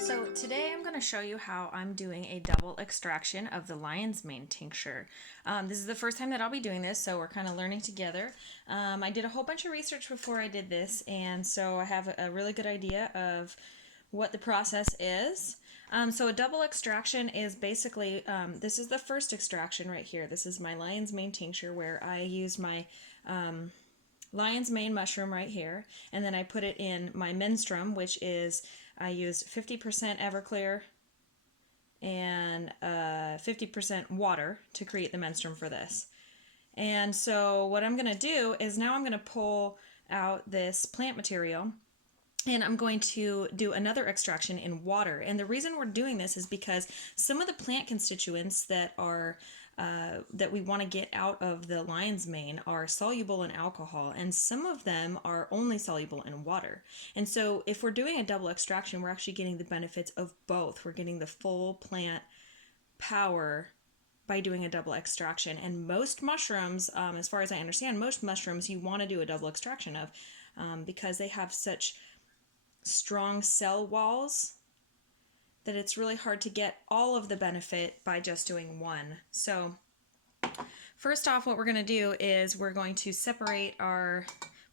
So today I'm going to show you how I'm doing a double extraction of the lion's mane tincture. This is the first time that I'll be doing this, so we're kind of learning together. I did a whole bunch of research before I did this, and so I have a really good idea of what the process is. So a double extraction is basically, this is the first extraction right here. This is my lion's mane tincture where I use my lion's mane mushroom right here, and then I put it in my menstruum, which is I use 50% Everclear and 50% water to create the menstruum for this. And so what I'm going to do is now I'm going to pull out this plant material and I'm going to do another extraction in water. And the reason we're doing this is because some of the plant constituents that are that we want to get out of the lion's mane are soluble in alcohol, and some of them are only soluble in water. And so if we're doing a double extraction, we're actually getting the benefits of both. We're getting the full plant power by doing a double extraction. And most mushrooms, as far as I understand, most mushrooms you want to do a double extraction of because they have such strong cell walls that it's really hard to get all of the benefit by just doing one. So first off, what we're going to do is we're going to separate our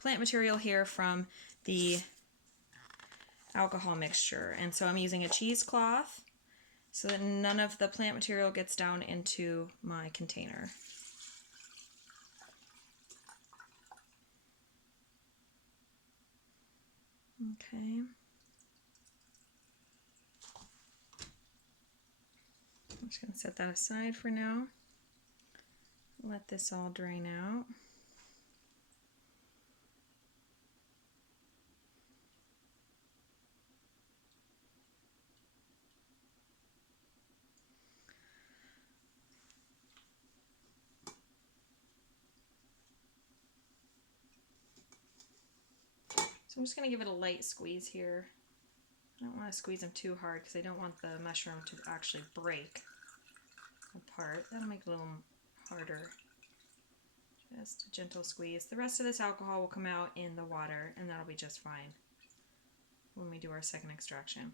plant material here from the alcohol mixture. And so I'm using a cheesecloth so that none of the plant material gets down into my container. Okay. I'm just going to set that aside for now. Let this all drain out. So I'm just going to give it a light squeeze here. I don't want to squeeze them too hard because I don't want the mushroom to actually break apart. That'll make it a little harder. Just a gentle squeeze. The rest of this alcohol will come out in the water, and that'll be just fine when we do our second extraction.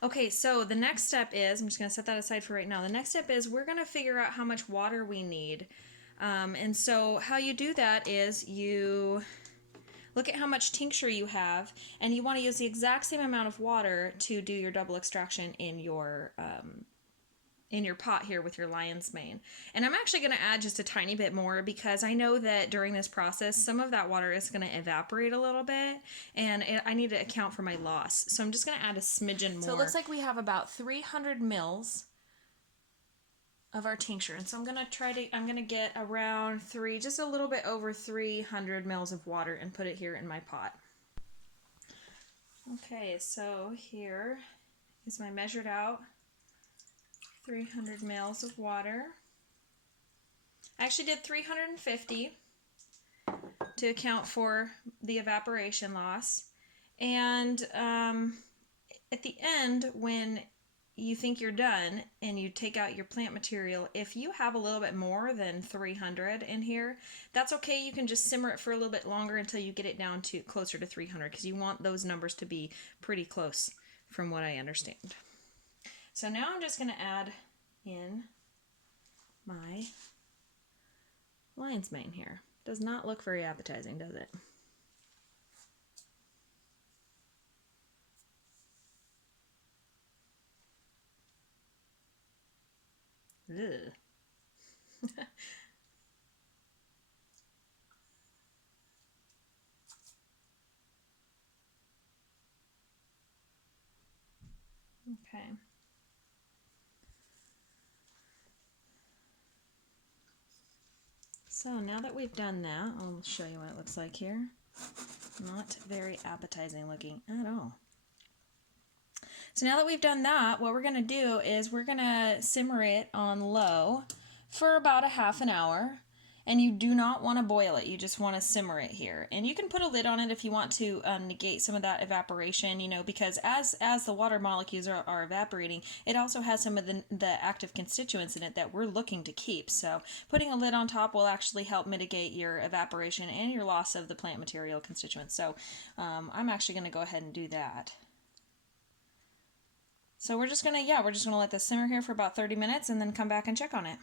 Okay, so the next step is, I'm just going to set that aside for right now. The next step is we're going to figure out how much water we need. And so how you do that is you look at how much tincture you have, and you want to use the exact same amount of water to do your double extraction in your pot here with your lion's mane. And I'm actually going to add just a tiny bit more because I know that during this process some of that water is going to evaporate a little bit, and I need to account for my loss. So I'm just going to add a smidgen more. So it looks like we have about 300 mils of our tincture, and so I'm going to get around just a little bit over 300 mils of water and put it here in my pot. Okay, so here is my measured out 300 mils of water. I actually did 350 to account for the evaporation loss. And at the end, when you think you're done and you take out your plant material, if you have a little bit more than 300 in here, that's okay. You can just simmer it for a little bit longer until you get it down to closer to 300 because you want those numbers to be pretty close from what I understand. So now I'm just going to add in my lion's mane here. Does not look very appetizing, does it? Ugh. Okay. So now that we've done that, I'll show you what it looks like here. Not very appetizing looking at all. So now that we've done that, what we're going to do is we're going to simmer it on low for about a half an hour. And you do not want to boil it. You just want to simmer it here. And you can put a lid on it if you want to negate some of that evaporation, because as the water molecules are evaporating, it also has some of the active constituents in it that we're looking to keep. So putting a lid on top will actually help mitigate your evaporation and your loss of the plant material constituents. So I'm actually going to go ahead and do that. So we're just gonna let this simmer here for about 30 minutes and then come back and check on it.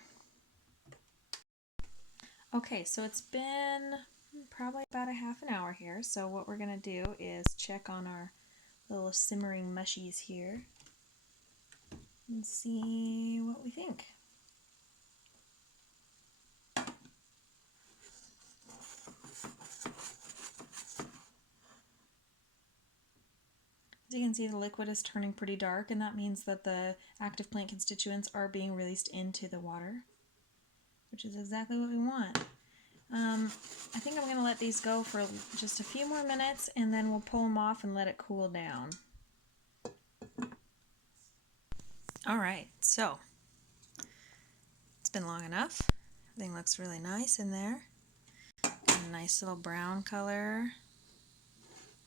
Okay, so it's been probably about a half an hour here. So what we're gonna do is check on our little simmering mushies here and see what we think. As you can see, the liquid is turning pretty dark, and that means that the active plant constituents are being released into the water, which is exactly what we want. I think I'm going to let these go for just a few more minutes, and then we'll pull them off and let it cool down. Alright, so it's been long enough. Everything looks really nice in there. Got a nice little brown color.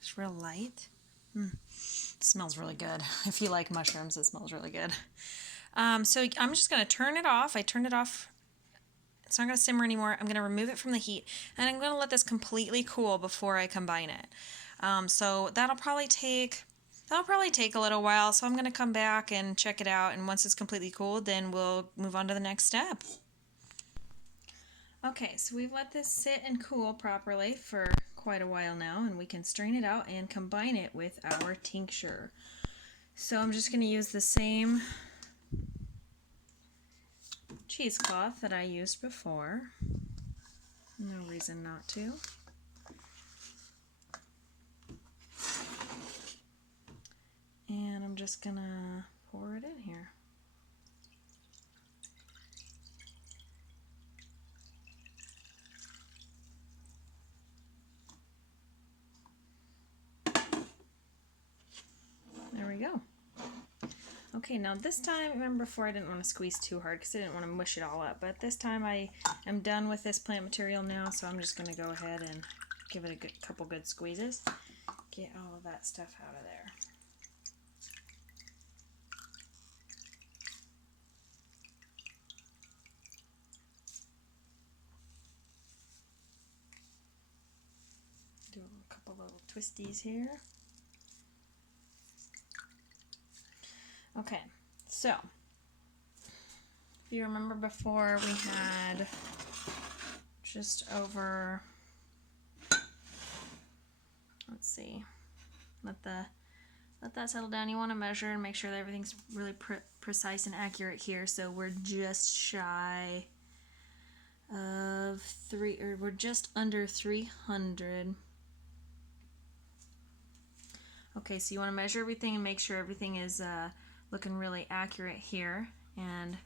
It's real light. It smells really good. If you like mushrooms, it smells really good. So I'm just going to turn it off. I turned it off. It's not going to simmer anymore. I'm going to remove it from the heat, and I'm going to let this completely cool before I combine it. So that'll probably take a little while, so I'm going to come back and check it out, and once it's completely cooled, then we'll move on to the next step. Okay, so we've let this sit and cool properly for quite a while now, and we can strain it out and combine it with our tincture. So I'm just going to use the same cheesecloth that I used before. No reason not to. And I'm just gonna pour it in here. There we go. Okay, now this time, remember before I didn't want to squeeze too hard because I didn't want to mush it all up, but this time I am done with this plant material now, so I'm just going to go ahead and give it a couple good squeezes. Get all of that stuff out of there. Do a couple little twisties here. Okay, so if you remember before, we had just over, let's see, let that settle down. You want to measure and make sure that everything's really precise and accurate here. So we're just shy of we're just under 300. Okay, so you want to measure everything and make sure everything is looking really accurate here, and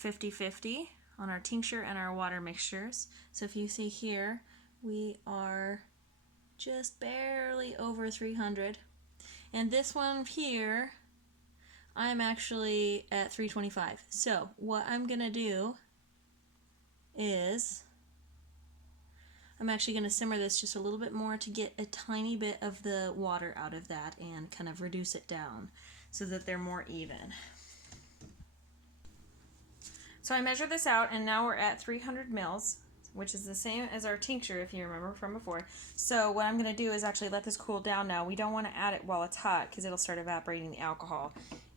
50-50 on our tincture and our water mixtures. So if you see here, we are just barely over 300, and this one here, I'm actually at 325. So what I'm gonna do is I'm actually going to simmer this just a little bit more to get a tiny bit of the water out of that and kind of reduce it down so that they're more even. So I measured this out, and now we're at 300 mils, which is the same as our tincture if you remember from before. So what I'm going to do is actually let this cool down now. We don't want to add it while it's hot because it'll start evaporating the alcohol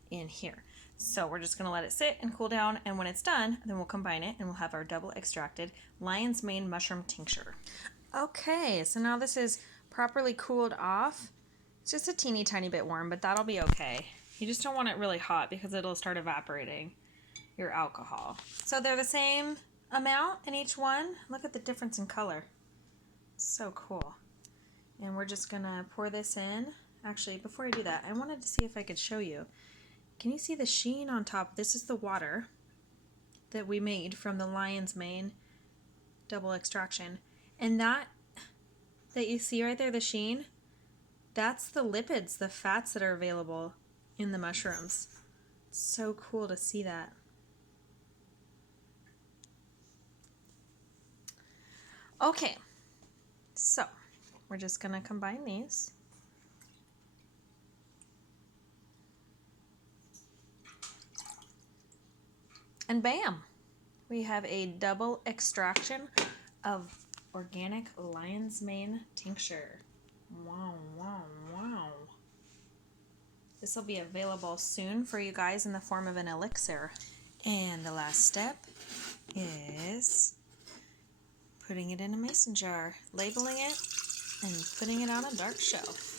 in here. So we're just going to let it sit and cool down, and when it's done, then we'll combine it and we'll have our double extracted lion's mane mushroom tincture. Okay, so now this is properly cooled off. It's just a teeny tiny bit warm, but that'll be okay. You just don't want it really hot because it'll start evaporating your alcohol. So they're the same amount in each one. Look at the difference in color. It's so cool. And we're just going to pour this in. Actually, before I do that, I wanted to see if I could show you. Can you see the sheen on top? This is the water that we made from the lion's mane double extraction. And that you see right there, the sheen, that's the lipids, the fats that are available in the mushrooms. It's so cool to see that. Okay, so we're just going to combine these. And bam! We have a double extraction of organic lion's mane tincture. Wow, wow, wow. This will be available soon for you guys in the form of an elixir. And the last step is putting it in a mason jar, labeling it, and putting it on a dark shelf.